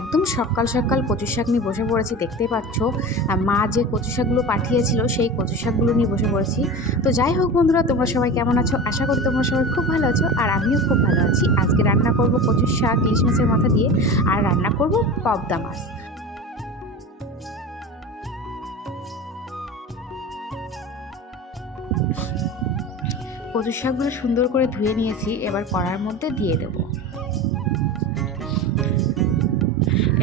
একদম সকাল সকাল কচু শাক নিয়ে বসে পড়েছি, দেখতেই পাচ্ছ। মা যে কচু শাকগুলো পাঠিয়েছিল সেই কচু শাকগুলো নিয়ে বসে পড়েছি। তো যাই হোক বন্ধুরা, তোমরা সবাই কেমন আছো? আশা করি তোমরা সবাই খুব ভালো আছো, আর আমিও খুব ভালো আছি। আজকে রান্না করব কচুর শাক ইলিশ মাছের মাথা দিয়ে, আর রান্না করব পাবদা মাছ। কচু শাকগুলো সুন্দর করে ধুয়ে নিয়েছি, এবার কড়ার মধ্যে দিয়ে দেবো।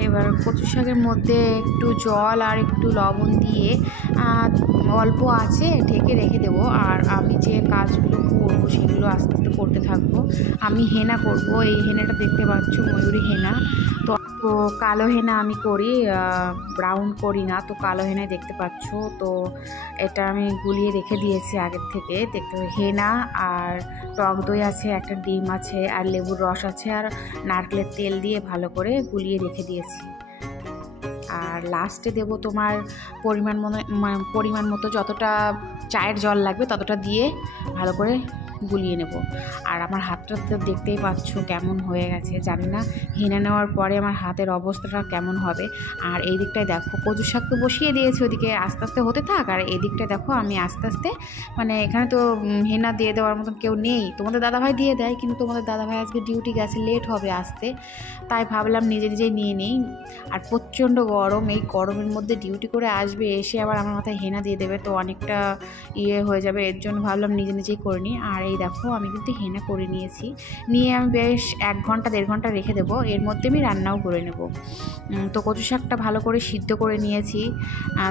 এবার কচু শাকের মধ্যে একটু জল আর একটু লবণ দিয়ে অল্প আছে ঢেকে রেখে দেবো। আর আমি যে কাজগুলো করবো সেগুলো আস্তে আস্তে করতে থাকবো। আমি হেনা করব, এই হেনাটা দেখতে পাচ্ছ ময়ূরী হেনা। তো কালো হেনা আমি করি, ব্রাউন করি না। তো কালো হেনায় দেখতে পাচ্ছ। তো এটা আমি গুলিয়ে রেখে দিয়েছি আগের থেকে। দেখতে হেনা আর টক দই আছে, একটা ডিম আছে, আর লেবুর রস আছে, আর নারকেলের তেল দিয়ে ভালো করে গুলিয়ে রেখে দিয়েছি। আর লাস্টে দেব তোমার পরিমাণ মতো যতটা চায়ের জল লাগবে ততটা দিয়ে ভালো করে গুলিয়ে নেব। আর আমার হাতটা তো দেখতেই পাচ্ছ কেমন হয়ে গেছে, জানি না হেনা নেওয়ার পরে আমার হাতের অবস্থাটা কেমন হবে। আর এই দিকটায় দেখো কচু শাক তো বসিয়ে দিয়েছি, ওদিকে আস্তে আস্তে হতে থাক। আর এই দিকটায় দেখো আমি আস্তে আস্তে এখানে তো হেনা দিয়ে দেওয়ার মতন কেউ নেই। তোমাদের দাদাভাই দিয়ে দেয়, কিন্তু তোমাদের দাদাভাই আজকে ডিউটি গেছে, লেট হবে আসতে, তাই ভাবলাম নিজে নিজেই নিয়ে নিই। আর প্রচণ্ড গরম, এই গরমের মধ্যে ডিউটি করে আসবে, এসে আবার আমার মাথায় হেনা দিয়ে দেবে, তো অনেকটা হয়ে যাবে। এর জন্য ভাবলাম নিজে নিজেই করে নিই। আর এই দেখো আমি কিন্তু হেনা করে নিয়েছি, নিয়ে আমি বেশ 1 ঘন্টা 1.5 ঘন্টা রেখে দেবো। এর মধ্যে আমি রান্নাও করে নেব। তো কচু শাকটা ভালো করে সিদ্ধ করে নিয়েছি,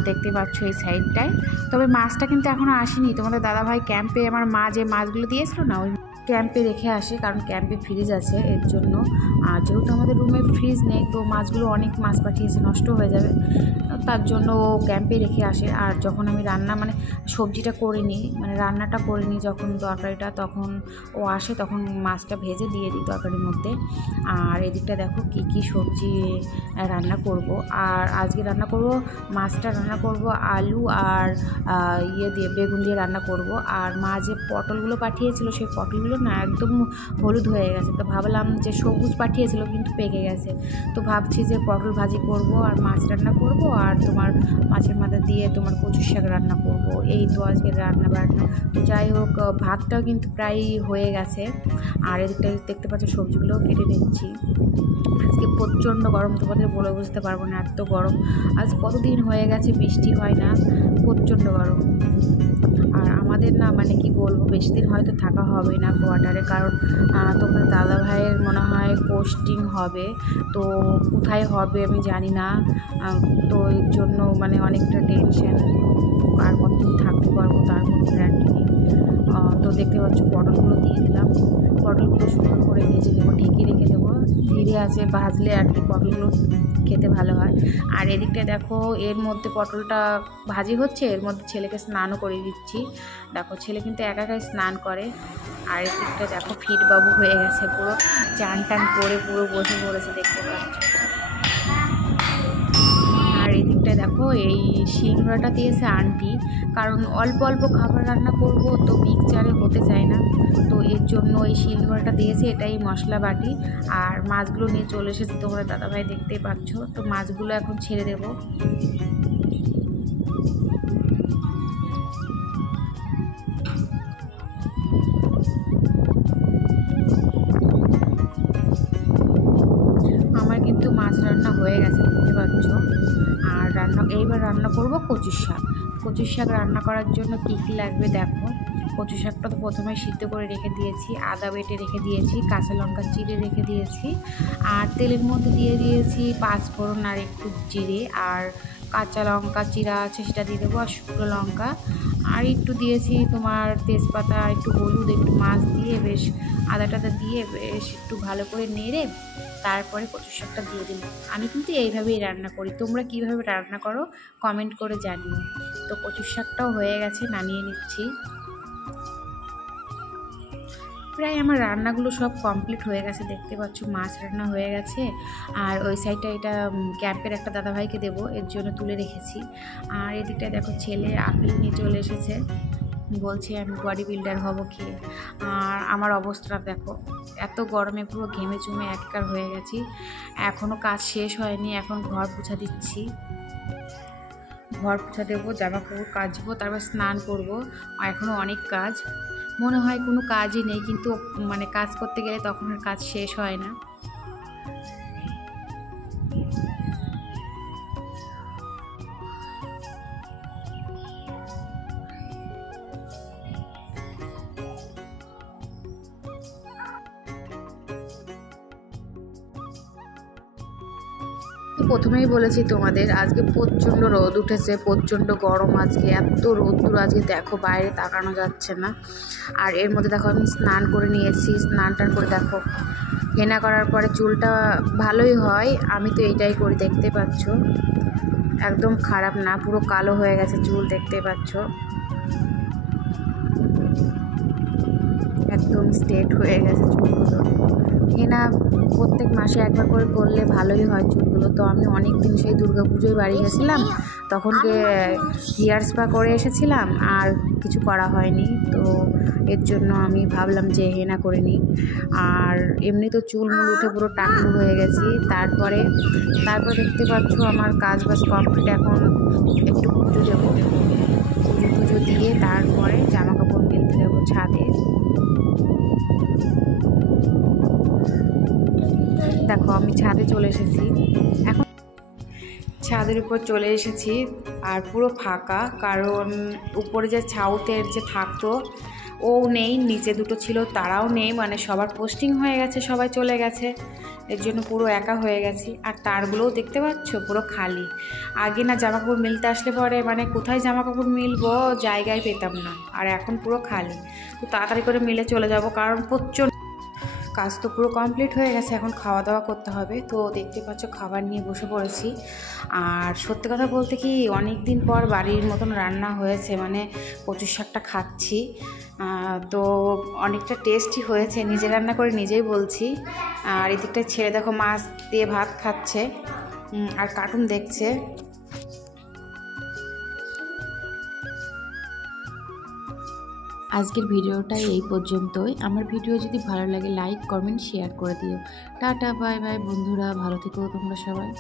দেখতে পাচ্ছ এই সাইডটায়। তবে মাছটা কিন্তু এখনও আসেনি। তোমাদের দাদাভাই ক্যাম্পে আমার মা যে মাছগুলো দিয়েছিল না, ওই ক্যাম্পে রেখে আসে, কারণ ক্যাম্পে ফ্রিজ আছে এর জন্য। আর যেহেতু আমাদের রুমে ফ্রিজ নেই, তো মাছগুলো অনেক মাছ পাঠিয়েছে, নষ্ট হয়ে যাবে, তার জন্য ও ক্যাম্পে রেখে আসে। আর যখন আমি রান্না সবজিটা করে নিই, রান্নাটা করে নিই যখন তরকারিটা, তখন ও আসে, তখন মাছটা ভেজে দিয়ে দিই তরকারির মধ্যে। আর এদিকটা দেখো কি কি সবজি রান্না করব। আর আজকে রান্না করব মাছটা রান্না করব আলু আর দিয়ে বেগুন দিয়ে রান্না করব। আর মা যে পটলগুলো পাঠিয়েছিল সেই পটলগুলো না একদম হলুদ হয়ে গেছে, তো ভাবলাম যে সবুজ পাঠিয়েছিল কিন্তু পেকে গেছে। তো ভাবছি যে পটল ভাজি করব আর মাছ রান্না করব, আর তোমার মাছের মাথা দিয়ে তোমার কচু শাক রান্না করব। এই তো আজকে রান্না বান্না। তো যাই হোক, ভাতটাও কিন্তু প্রায় হয়ে গেছে। আর এদিকটাই দেখতে পাচ্ছ সবজিগুলো কেটে নিচ্ছি। আজকে প্রচণ্ড গরম, তোমাদের বলে বুঝতে পারবো না, এত গরম। আজ কতদিন হয়ে গেছে বৃষ্টি হয় না, প্রচণ্ড গরম। আর আমাদের না কি বলবো, বেশি দিন হয়তো থাকা হবে না কোয়ার্টারে, কারণ তোমার দাদা ভাইয়ের মনে হয় পোস্টিং হবে। তো কোথায় হবে আমি জানি না, তো এর জন্য অনেকটা টেনশন। আর কতদিন থাকতে পারবো তার কোনো গ্যারান্টি নেই। তো দেখতে পাচ্ছ পটলগুলো দিয়ে দিলাম, পটলগুলো সুন্দর করে ভেজে নেবো, ঢেকে রেখে দেবো। ধীরে আছে ভাজলে আর কি পটলগুলো খেতে ভালো হয়। আর এদিকটা দেখো এর মধ্যে পটলটা ভাজি হচ্ছে, এর মধ্যে ছেলেকে স্নানও করে দিচ্ছি। দেখো ছেলে কিন্তু একা একাই স্নান করে। আর এদিকটা দেখো ফিট বাবু হয়ে গেছে, পুরো চান টান করে পুরো বসে পড়েছে, দেখতে পাচ্ছ। আর এদিকটা দেখো এই শিলনোড়াটা দিয়েছে আন্টি, কারণ অল্প অল্প খাবার রান্না করব, তো মিক্সচারে হতে চায় না, তো এর জন্য এই শিলনোড়াটা দিয়েছে। এটাই মশলা বাটি। আর মাছগুলো নিয়ে চলে এসেছে তোমরা দাদাভাই, দেখতেই পাচ্ছ। তো মাছগুলো এখন ছেড়ে দেবো। আমার কিন্তু মাছ রান্না হয়ে গেছে, দেখতে পাচ্ছ। আর এইবার রান্না করব কচুর শাক। কচুর শাক রান্না করার জন্য কী কী লাগবে দেখো। কচু শাকটা তো প্রথমে সিদ্ধ করে রেখে দিয়েছি, আদা বেটে রেখে দিয়েছি, কাঁচা লঙ্কা চিড়ে রেখে দিয়েছি, আর তেলের মধ্যে দিয়ে দিয়েছি 5 ফোড়ন আর একটু জিরে, আর কাঁচা লঙ্কা চিরা আছে সেটা দিয়ে দেবো, আর শুকনো লঙ্কা, আর একটু দিয়েছি তোমার তেজপাতা, আর একটু হলুদ, একটু মাছ দিয়ে বেশ আদা টাদা দিয়ে বেশ একটু ভালো করে নেড়ে তারপরে কচু শাকটা দিয়ে দিলাম। আমি কিন্তু এইভাবেই রান্না করি, তোমরা কিভাবে রান্না করো কমেন্ট করে জানিও। তো কচু শাকটাও হয়ে গেছে, নামিয়ে নিচ্ছি। প্রায় আমার রান্নাগুলো সব কমপ্লিট হয়ে গেছে, দেখতে পাচ্ছ। মাছ রান্না হয়ে গেছে। আর ওই সাইডটা এটা ক্যাম্পের একটা দাদাভাইকে দেবো, এর জন্য তুলে রেখেছি। আর এদিকটা দেখো ছেলে আপেল নিয়ে চলে এসেছে। বলছে আমি বডি বিল্ডার হব খেয়ে। আর আমার অবস্থাটা দেখো, এত গরমে পুরো ঘেমে চুমে একাকার হয়ে গেছি। এখনও কাজ শেষ হয়নি, এখন ঘর পোছা দিচ্ছি। ঘর পোছা দেবো, জামা কাপড় কাচবো, তারপর স্নান করবো। এখনও অনেক কাজ, মনে হয় কোনো কাজই নেই, কিন্তু মানে কাজ করতে গেলে তখন আর কাজ শেষ হয় না। প্রথমেই বলেছি তোমাদের, আজকে প্রচণ্ড রোদ উঠেছে, প্রচণ্ড গরম। আজকে এত রোদ্দুর, আজকে দেখো বাইরে তাকানো যাচ্ছে না। আর এর মধ্যে দেখো আমি স্নান করে নিয়েছি। স্নান টান করে দেখো, হেনা করার পরে চুলটা ভালোই হয়। আমি তো এইটাই করি, দেখতে পাচ্ছ একদম খারাপ না, পুরো কালো হয়ে গেছে চুল, দেখতে পাচ্ছ একদম স্ট্রেট হয়ে গেছে চুলগুলো। হেনা প্রত্যেক মাসে একবার করে করলে ভালোই হয় চুলগুলো। তো আমি অনেক দিন সেই দুর্গাপুজোয় বাড়ি গেছিলাম, তখনকে হেয়ার স্পা করে এসেছিলাম, আর কিছু করা হয়নি। তো এর জন্য আমি ভাবলাম যে হেনা করে নিই। আর এমনি তো চুল মুল উঠে পুরো টাকলু হয়ে গেছি। তারপর দেখতে পাচ্ছ আমার কাজ বাজ কমপ্লিট। এখন একটু পুজো দেবো, পুজো দিয়ে তারপরে জামা কাপড় মেলতে যাবো ছাদে। দেখো আমি ছাদে চলে এসেছি, এখন ছাদের উপর চলে এসেছি। আর পুরো ফাঁকা, কারণ উপরে যে ছাউতের যে থাকতো ও নেই, নিচে দুটো ছিল তারাও নেই, মানে সবার পোস্টিং হয়ে গেছে, সবাই চলে গেছে। এর জন্য পুরো একা হয়ে গেছি। আর তারগুলোও দেখতে পাচ্ছ পুরো খালি। আগে না জামা কাপড় মিলতে আসলে পরে মানে কোথায় জামা কাপড় মিলবো জায়গায় পেতাম না, আর এখন পুরো খালি। তো তাড়াতাড়ি করে মিলে চলে যাব, কারণ প্রচণ্ড কাজ তো পুরো কমপ্লিট হয়ে গেছে। এখন খাওয়া দাওয়া করতে হবে। তো দেখতে পাচ্ছ খাবার নিয়ে বসে পড়েছি। আর সত্যি কথা বলতে কি, অনেক দিন পর বাড়ির মতন রান্না হয়েছে, মানে কচুর শাকটা খাচ্ছি। তো অনেকটা টেস্টি হয়েছে, নিজে রান্না করে নিজেই বলছি। আর এদিকটা ছেড়ে দেখো মাছ দিয়ে ভাত খাচ্ছে আর কার্টুন দেখছে। আজকের ভিডিওটা এই পর্যন্তই। আমার ভিডিও যদি ভালো লাগে লাইক কমেন্ট শেয়ার করে দিও। টাটা বাই বাই বন্ধুরা, ভালো থেকো তোমরা সবাই।